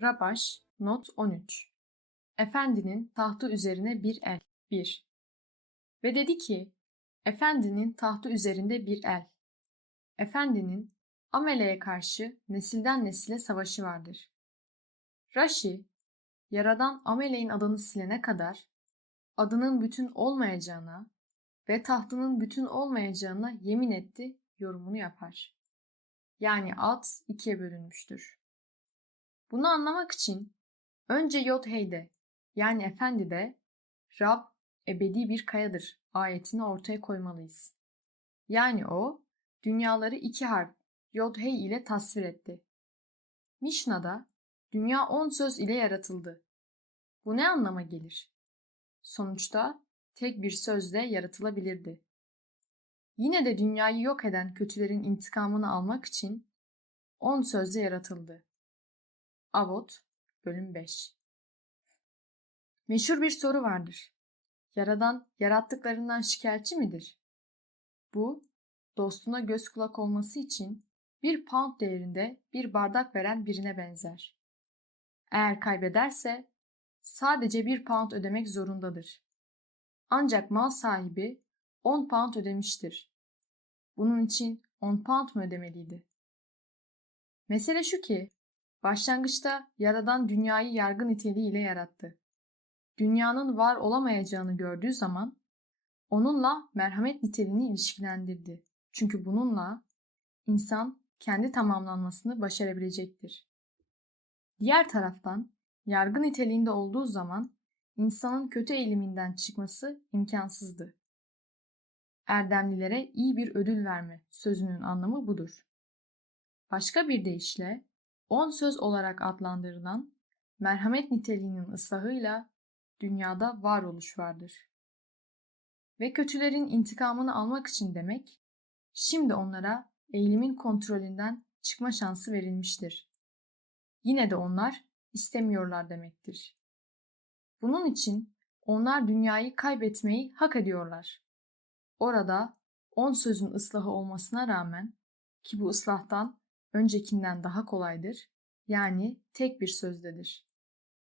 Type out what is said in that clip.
Karabaş, not 13. Efendinin tahtı üzerine bir el. 1. Ve dedi ki, Efendinin tahtı üzerinde bir el. Efendinin Amele'ye karşı nesilden nesile savaşı vardır. Raşi, Yaradan Amele'in adını silene kadar adının bütün olmayacağına ve tahtının bütün olmayacağına yemin etti yorumunu yapar. Yani ad ikiye bölünmüştür. Bunu anlamak için önce Yod Hey'de yani Efendi'de Rab ebedi bir kayadır ayetini ortaya koymalıyız. Yani o dünyaları iki harf Yod Hey ile tasvir etti. Mishna'da dünya on söz ile yaratıldı. Bu ne anlama gelir? Sonuçta tek bir sözle yaratılabilirdi. Yine de dünyayı yok eden kötülerin intikamını almak için on sözle yaratıldı. Avot bölüm 5 Meşhur bir soru vardır. Yaradan yarattıklarından şikayetçi midir? Bu, dostuna göz kulak olması için bir pound değerinde bir bardak veren birine benzer. Eğer kaybederse sadece bir pound ödemek zorundadır. Ancak mal sahibi 10 pound ödemiştir. Bunun için 10 pound mu ödemeliydi? Mesele şu ki, başlangıçta Yaradan dünyayı yargı niteliğiyle yarattı. Dünyanın var olamayacağını gördüğü zaman onunla merhamet niteliğini ilişkilendirdi. Çünkü bununla insan kendi tamamlanmasını başarabilecektir. Diğer taraftan yargı niteliğinde olduğu zaman insanın kötü eğiliminden çıkması imkansızdı. Erdemlilere iyi bir ödül verme sözünün anlamı budur. Başka bir deyişle on söz olarak adlandırılan merhamet niteliğinin ıslahıyla dünyada varoluş vardır. Ve kötülerin intikamını almak için demek, şimdi onlara eğilimin kontrolünden çıkma şansı verilmiştir. Yine de onlar istemiyorlar demektir. Bunun için onlar dünyayı kaybetmeyi hak ediyorlar. Orada on sözün ıslahı olmasına rağmen ki bu ıslahtan öncekinden daha kolaydır, yani tek bir sözdedir.